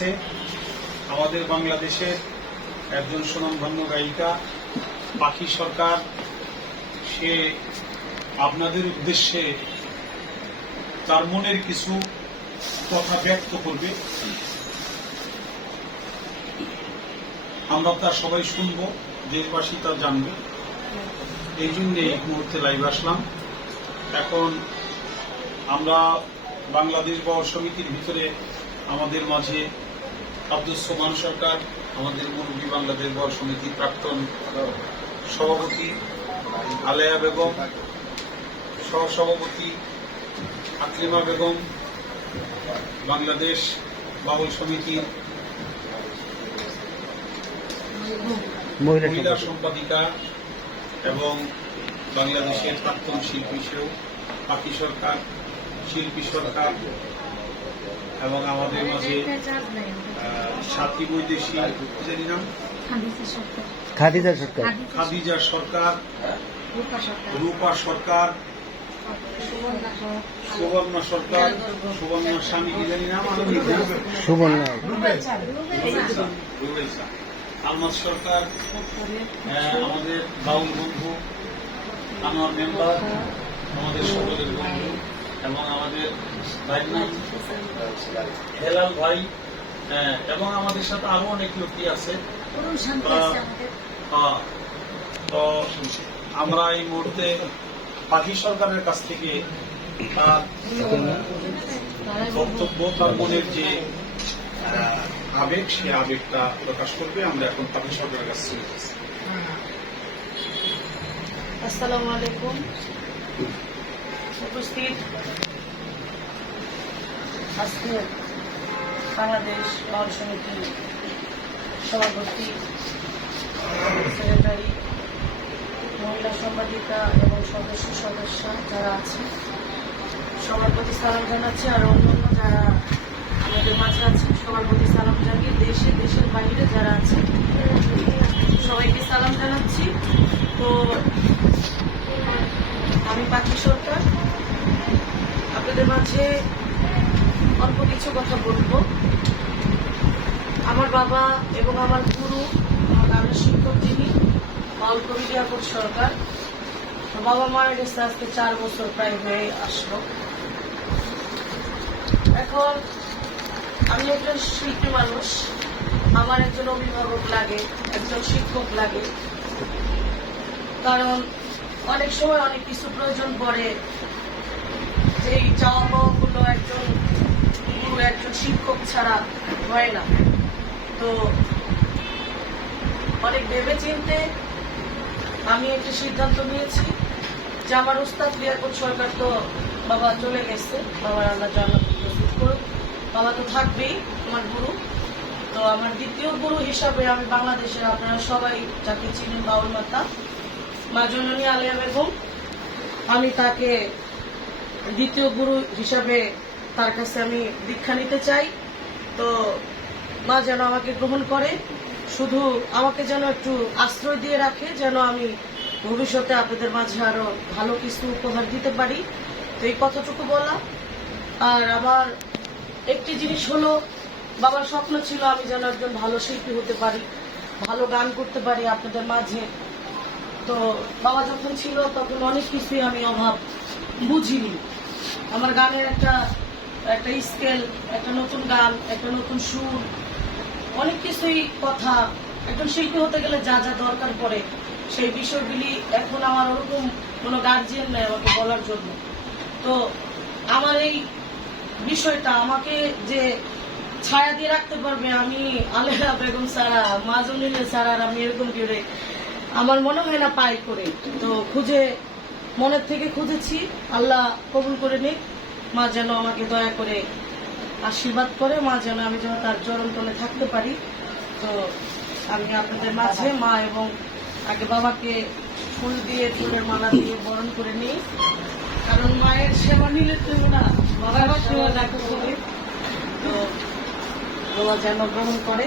আছে। আমাদের বাংলাদেশের একজন সুনামধন্য গায়িকা, পাখি সরকার। সে আপনাদের উদ্দেশ্যে তার মনের কিছু কথা ব্যক্ত করবে। আমরা তা সবাই শুনব দেশবাসী তা জানবে। এই জন্য এই মুহূর্তে লাইভ আসলাম। এখন আমরা বাংলাদেশ বড় সমিতির ভিতরে আমাদের মাঝে আব্দুল সোমান সরকার আমাদের মুরব্বী বাংলাদেশ বড় সমিতির প্রাক্তন সভাপতি আলেয়া বেগম সহসভাপতি আকলিমা বেগম বাংলাদেশ বাউল সমিতির মহিলা সম্পাদিকা এবং বাংলাদেশের প্রাক্তন শিল্পী সেও পাখি সরকার শিল্পী সরকার এবং আমাদের মাঝে আহ, সাথী বৈদেশী জানি নাম খাদিজা সরকার। খাদিজা সরকার? রূপা সরকার। সুবর্ণা সরকার সুবর্ণা স্বামী কি জানি নাম আমি সুবর্ণ। রুবেসা। সরকার আমাদের বাউল বন্ধু আনোয়ার মেম্বার আমাদের সকলের বন্ধু। এবং আমাদের হেলাল ভাই হ্যাঁ, এবং আমাদের সাথে আরও অনেক লোকই আছে। তো আমরা এই মুহূর্তে পাখি সরকারের কাছ থেকে তার বক্তব্য তার মনের যে আবেগ সে আবেগটা প্রকাশ করবে। আমরা এখন পাখি সরকারের কাছ থেকে শুনতেছি। আসসালামু আলাইকুম। উপস্থিত। আজকে বাংলাদেশ বাউল সমিতি সভাপতি, সেক্রেটারি, মহিলা সম্পাদিকা এবং সদস্য সদস্য যারা আছে সবার প্রতি সালাম জানাচ্ছি আর অন্যান্য যারা আমাদের মাঝে আছে সবার প্রতি সালাম জানিয়ে দেশে, দেশের বাইরে যারা আছে মাঝে অল্প কিছু কথা বলব। আমার বাবা এবং আমার গুরু, আমার শিক্ষক যিনি, বাউল কবি সরকার বাবা মারা গেছে আজকে চার বছর প্রায় হয়ে আসলো। এখন আমি একজন শিল্পী মানুষ, আমার একজন অভিভাবক লাগে, একজন শিক্ষক লাগে। কারণ অনেক সময় অনেক কিছু প্রয়োজন পড়ে যেই চাওয়া পাওয়াগুলো একজন গুরু একজন শিক্ষক ছাড়া হয় না। তো অনেক ভেবে চিনতে আমি একটি সিদ্ধান্ত নিয়েছি যে আমার উস্তাদ লিয়াকত সরকার তো বাবা চলে গেছে। বাবার আল্লাহ জান্নাত নসিব করুক। বাবা তো থাকবেই, আমার গুরু। তো আমার দ্বিতীয় গুরু হিসাবে আমি বাংলাদেশের আপনারা সবাই যাকে চিনেন বাউল মাতা, মা জননী আলিয়া বেগম, আমি তাকে দ্বিতীয় গুরু হিসাবে তার কাছে আমি দীক্ষা নিতে চাই। তো মা যেন আমাকে গ্রহণ করে, শুধু আমাকে যেন একটু আশ্রয় দিয়ে রাখে, যেন আমি ভবিষ্যতে আপনাদের মাঝে আরও ভালো কিছু উপহার দিতে পারি। তো এই কথাটুকু বলা আর আমার একটি জিনিস হলো, বাবার স্বপ্ন ছিল আমি যেন একজন ভালো শিল্পী হতে পারি, ভালো গান করতে পারি আপনাদের মাঝে। তো বাবা যখন ছিল তখন অনেক কিছুই আমি অভাব বুঝিনি। আমার গানের একটা একটা স্কেল, একটা নতুন গান, একটা নতুন সুর, অনেক কিছুই কথা। একজন শিল্পী হতে গেলে যা যা দরকার পড়ে, সেই বিষয়গুলি এখন আমার ওরকম কোনো গার্জিয়ান নেই আমাকে বলার জন্য। তো আমার এই বিষয়টা, আমাকে যে ছায়া দিয়ে রাখতে পারবে আমি আলেহা বেগম সারা মাজুনিলে সারা আর আমি এরকম করে, আমার মনে হয় না পাই করে। তো খুঁজে, মনের থেকে খুঁজেছি, আল্লাহ কবুল করে নিক। মা যেন আমাকে দয়া করে আশীর্বাদ করে, মা যেন আমি যেন তার চরণ তলে থাকতে পারি। তো আমি আপনাদের মাঝে মা এবং আগে বাবাকে ফুল দিয়ে ফুলের মালা দিয়ে বরণ করে নিই। কারণ মায়ের সেবা নিলে তুমি না বাবার সেবা দেখো তো বাবা যেন গ্রহণ করে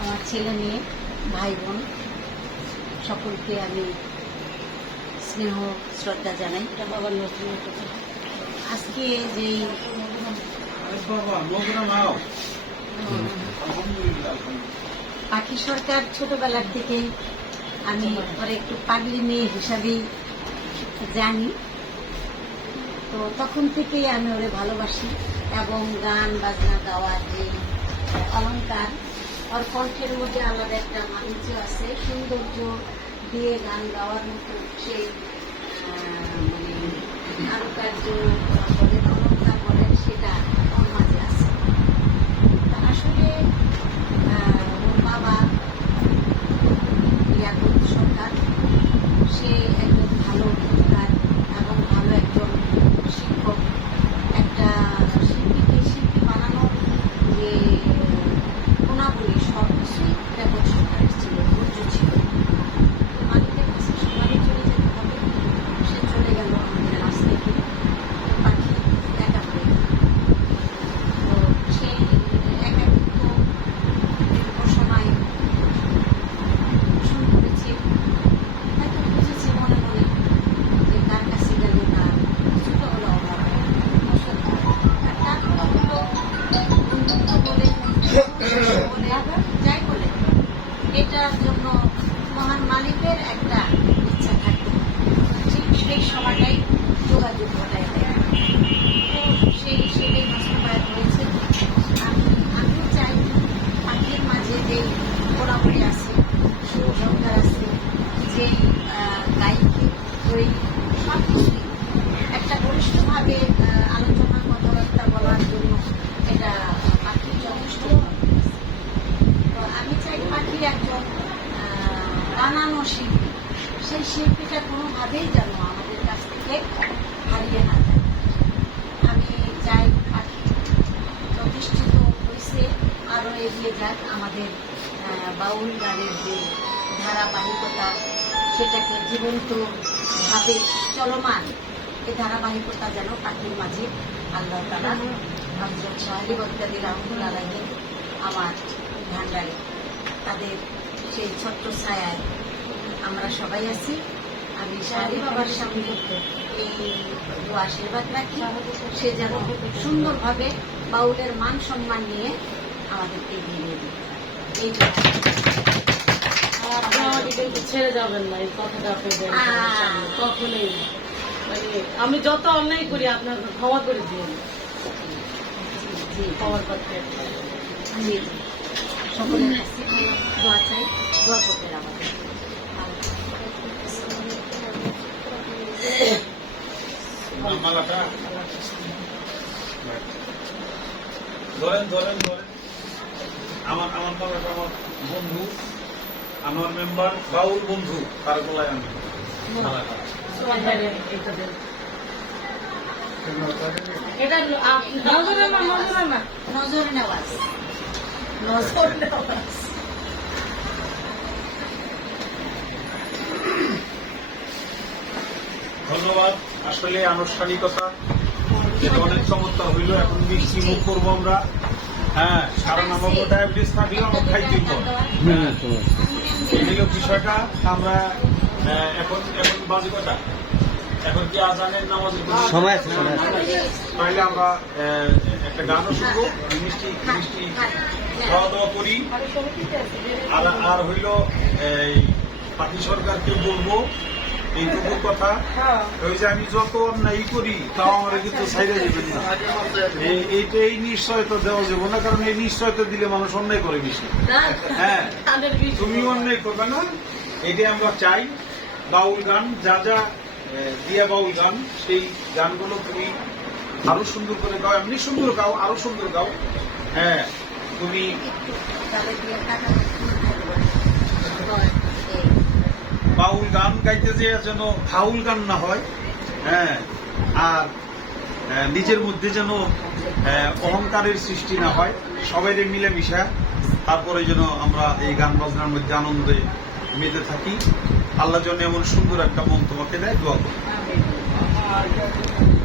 আমার ছেলে মেয়ে ভাই বোন সকলকে আমি স্নেহ শ্রদ্ধা জানাই। আজকে আলহামদুলিল্লাহ পাখি সরকার ছোটবেলার থেকে আমি ওর একটু পাগলি মেয়ে হিসাবেই জানি। তো তখন থেকেই আমি ওরে ভালোবাসি এবং গান বাজনা গাওয়ার যে অলঙ্কার ওর কণ্ঠের মধ্যে আলাদা একটা মাধুর্য আছে, সৌন্দর্য দিয়ে গান গাওয়ার মতো সেই মানে কারুকার্য বলেন অলঙ্কার বলেন সেটা ওর মাঝে আছে তা আসলে আহ, ওর বাবা ইয়াকুব সরকার সে একজন ভালো অধিকার এবং ভালো একজন শিক্ষক একটা শিল্পীকে শিল্পী বানানোর যে গুণাবলী সব কিছুই ব্যাপক সরকারের ছিল ধৈর্য ছিল তো মালিকের কাছে সবারই চলে যেতে হবে সে চলে গেল আমাদের কাছ থেকে পাখি একা হয়ে গেল তো সেই একাকিত্ব দীর্ঘ সময় পোষণ করেছি হয়তো বুঝেছি মনে মনে যে তার কাছে গেলে তার কিছুটা হলো অভাব ওষুধ হয়। আর তারপর হলো বন্ধুত্ব বলে বলে যাই বলে এটার জন্য মহান মালিকের একটা ইচ্ছা থাকে ঠিক সেই সময়টাই যোগাযোগ ঘটায় দেয় তো সেই হিসেবেই বাস্তবায়ন হয়েছে আমি আমিও চাই পাখির মাঝে যে ঘোরাঘুরি আছে সুসংখ্যার আছে যে গাইকে ওই সব কিছুই একটা ঘনিষ্ঠভাবে আহ, আলোচনা কথাবার্তা বলার জন্য এটা পাখির যথেষ্ট তো আমি চাই পাখির একজন আহ, বানানো শিল্পী সেই শিল্পীটা কোনোভাবেই যেন আমাদের কাছ থেকে হারিয়ে না যায়। আমি চাই পাখি প্রতিষ্ঠিত হয়েছে আরও এগিয়ে যাক আমাদের বাউল গানের যে ধারাবাহিকতা, সেটাকে জীবন্ত ভাবে চলমান এই ধারাবাহিকতা যেন পাখির মাঝে আল্লাহ তালা হজরত শাহরি বক্তাদি রহমতুল্লাহ আলাইহি আমার ভান্ডারে তাদের সেই ছোট্ট ছায়ায় আমরা সবাই আছি। আমি শাহরি বাবার সামনে এই আশীর্বাদ রাখি সে যেন সুন্দরভাবে বাউলের মান সম্মান নিয়ে আমাদেরকে এগিয়ে নিয়ে যেতে ছেড়ে যাবেন না এই কথাটা আপনি কখনোই মানে আমি যত অন্যায় করি আপনার ক্ষমা করে দিয়ে ক্ষমার সকলের কাছে দোয়া চাই দোয়া করতে আমাদের মালাটা ধরেন ধরেন ধরেন। আমার আমার মালাটা আমার বন্ধু, আমার মেম্বার বাউল বন্ধু তার গলায় আমি। এটা নজরে না নজরে না নজর নেওয়াজ নজর নেওয়া। ধন্যবাদ। আসলে আনুষ্ঠানিকতা যেটা অনেক চমৎকার হইল এখন মিষ্টি মুখ করব আমরা। হ্যাঁ কারণ আমাকে ডায়াবেটিস থাকলেও আমার খাইতে হবে হ্যাঁ এই হলো বিষয়টা। আমরা এখন এখন বাজে কথা এখন কি আজানের নামাজের কোনো- সময় আছে, সময়। তাহলে আমরা একটা গানও শুনব মিষ্টি মিষ্টি খাওয়া দাওয়া করি। আর আর হইল এই পাতি সরকারকে বলব এইটুকু কথা। ওই যে আমি যত অন্যায় করি তাও আমার কিন্তু ছাইড়ে যাবেন না। এইটা এই নিশ্চয়তা দেওয়া যাবে না কারণ এই নিশ্চয়তা দিলে মানুষ অন্যায় করে বেশি। হ্যাঁ। তুমি অন্যায় করবে না। এটাই আমরা চাই বাউল গান যা যা দিয়া বাউল গান সেই গানগুলো তুমি আরও সুন্দর করে গাও এমনি সুন্দর গাও আরও সুন্দর গাও। হ্যাঁ তুমি তাদের দিয়ে টাকা এই বাউল গান গাইতে যে যেন ভাউল গান না হয় হ্যাঁ আর নিজের মধ্যে যেন অহংকারের সৃষ্টি না হয়, সবাই মিলেমিশা, তারপরে যেন আমরা এই গান বাজনার মধ্যে আনন্দে মেতে থাকি আল্লাহ যেন এমন সুন্দর একটা মন তোমাকে দেয়, দোয়া করি।